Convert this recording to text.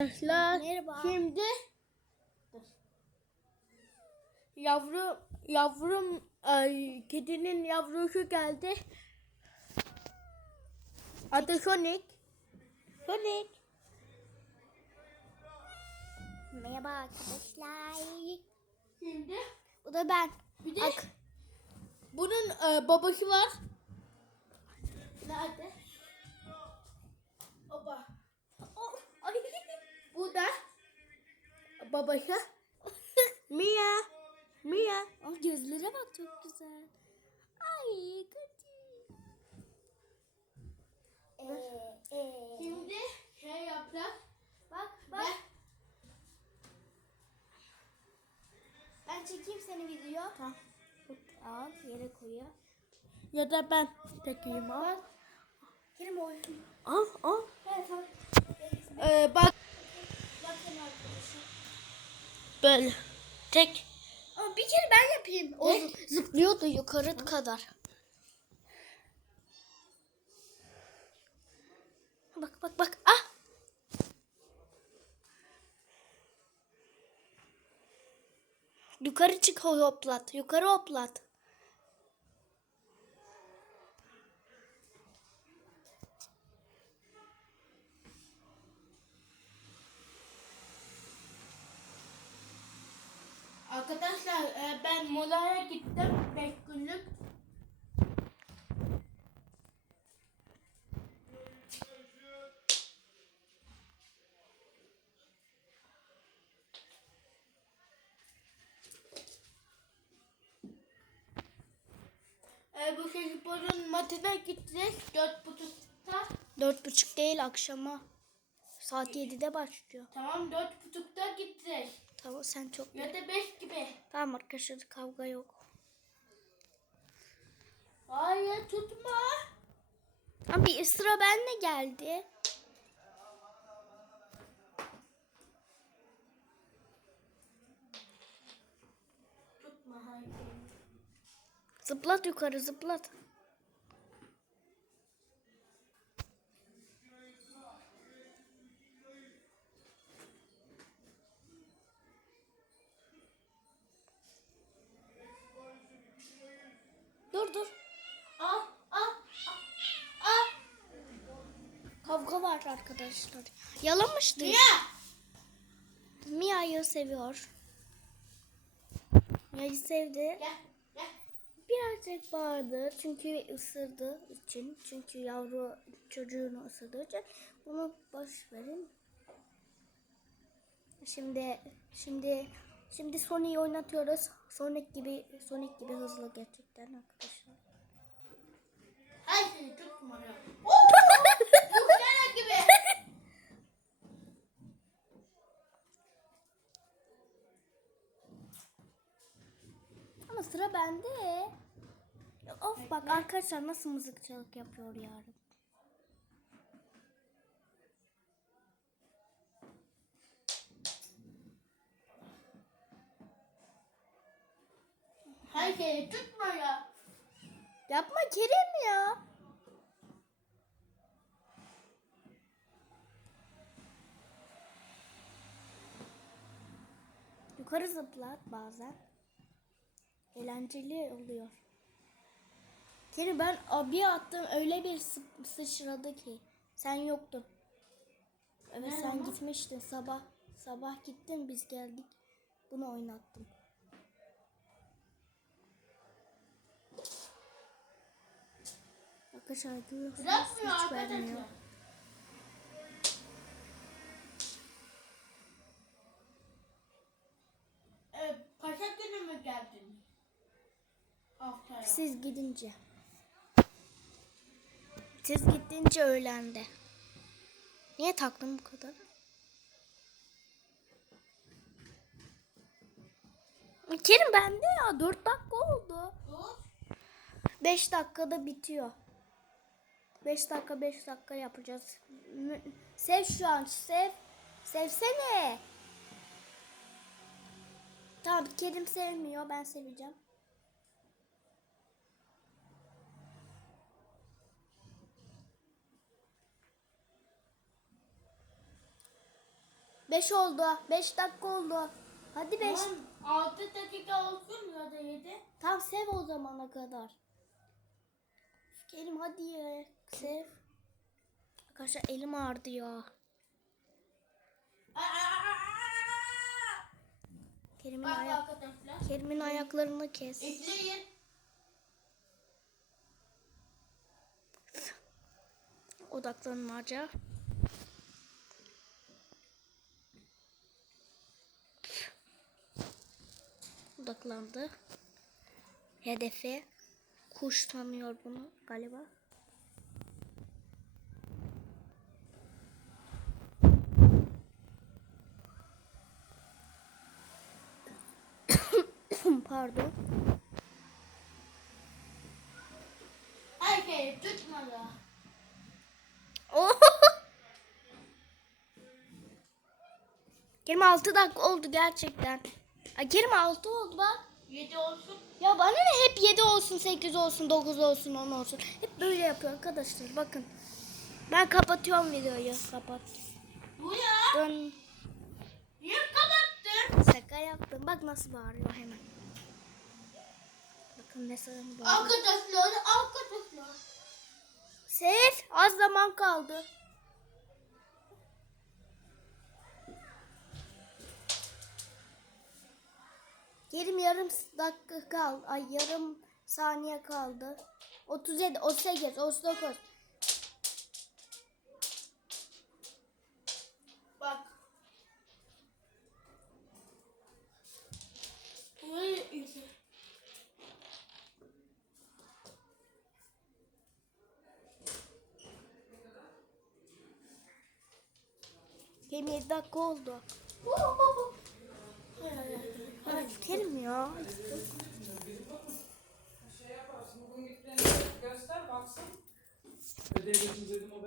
Arkadaşlar Merhaba. şimdi yavru yavrum ay, kedinin yavrusu geldi. Adı Sonic. Sonic. Merhaba arkadaşlar. Şimdi Bu da ben. bir de Ak. bunun e, babası var. Nerede? Baba. Oh, ay. Bu da babası. Mia. Mia. Oh, gözlere bak çok güzel. Ay kötü. Ee, ee. Şimdi şey yapacağız. Bak Bak. bak. Ben çekeyim seni video. Tamam. Al yere koyuyor. Ya da ben çekeyim al. Kerim oyun. Al al. Evet al. Ee, bak Bakın arkadaşlar. Böyle. Tek. Ama bir kere ben yapayım. O Ne? zı- zıplıyordu yukarı kadar. Bak bak bak. Ah. Yukarı çık hoplat. Yukarı hoplat. Arkadaşlar e, ben molaya gittim 5 günlük. E, bu çocukların matine gideceğiz 4.30'da. Dört buçuk değil akşama. Saat 7'de başlıyor. Tamam 4.30'da gideceğiz. Tamam sen çok... Ya da 5 gibi. Tamam arkadaşlar kavga yok. Hayır tutma. Ama bir sıra benle geldi. Tutma hayır. Zıplat yukarı zıplat. Dur dur. Al al al. Kavga var arkadaşlar. Yalamıştı. Niye? Mia'yı seviyor. Mia'yı sevdi. Gel gel. Birazcık bağırdı çünkü ısırdı için. Çünkü yavru çocuğunu ısırdığı için. Bunu boş verin. Şimdi şimdi şimdi Sonic'i oynatıyoruz. Sonic gibi Sonic gibi hızlı gerçekten arkadaşlar. Hayır seni tutma ya. Bu sene gibi. Ama sıra bende. Ya Of bak arkadaşlar nasıl mızıkçılık yapıyor yarın. Hayır tutma ya. Yapma Kerem ya. Yukarı zıplat bazen. Eğlenceli oluyor. Kerem ben abiye attım öyle bir sı- sıçradı ki. Sen yoktun. Evet Nerede sen ama? gitmiştin sabah. Sabah gittin biz geldik. Bunu oynattım. Arkadaşlar görüyorsunuz Bırakmıyor hiç vermiyor. paşa günü mü geldin? Haftaya. Siz gidince. Siz gidince öğlendi. Niye taktın bu kadar? Kerim bende ya 4 dakika oldu. Dur. 5 dakikada bitiyor. 5 dakika 5 dakika yapacağız. Sev şu an sev. Sevsene. Tamam Kerim sevmiyor ben seveceğim. 5 oldu. 5 dakika oldu. Hadi 5. Tamam 6 dakika olsun ya da 7. Tam sev o zamana kadar. Elim hadi ya. Sev. Arkadaşlar elim ağrıdı ya. Kerim'in, ayak. Kerim'in ayaklarını kes. İzleyin. Odaklanın ağaca. Odaklandı. Hedefe. Kuş tanıyor bunu galiba. Pardon. Hayır tutmadı. Oh! Kerim 6 dakika oldu gerçekten. Ay Kerim 6 oldu bak. 7 olsun. Ya bana ne hep 7 olsun, 8 olsun, 9 olsun, 10 olsun. Hep böyle yapıyor arkadaşlar bakın. Ben kapatıyorum videoyu. Kapat. Bu ya. Dön. Niye kapattın? Şaka yaptım. Bak nasıl bağırıyor hemen. Bakın nasıl bağırıyor. Arkadaşlar, arkadaşlar. Seyf az zaman kaldı. Yerim yarım dakika kaldı. Ay yarım saniye kaldı. 37, 38, 39. Bak. 7 dakika oldu. Ay, Kerim ya. Şey yaparsın bugün gittiğinde göster baksın. Geçince dedim o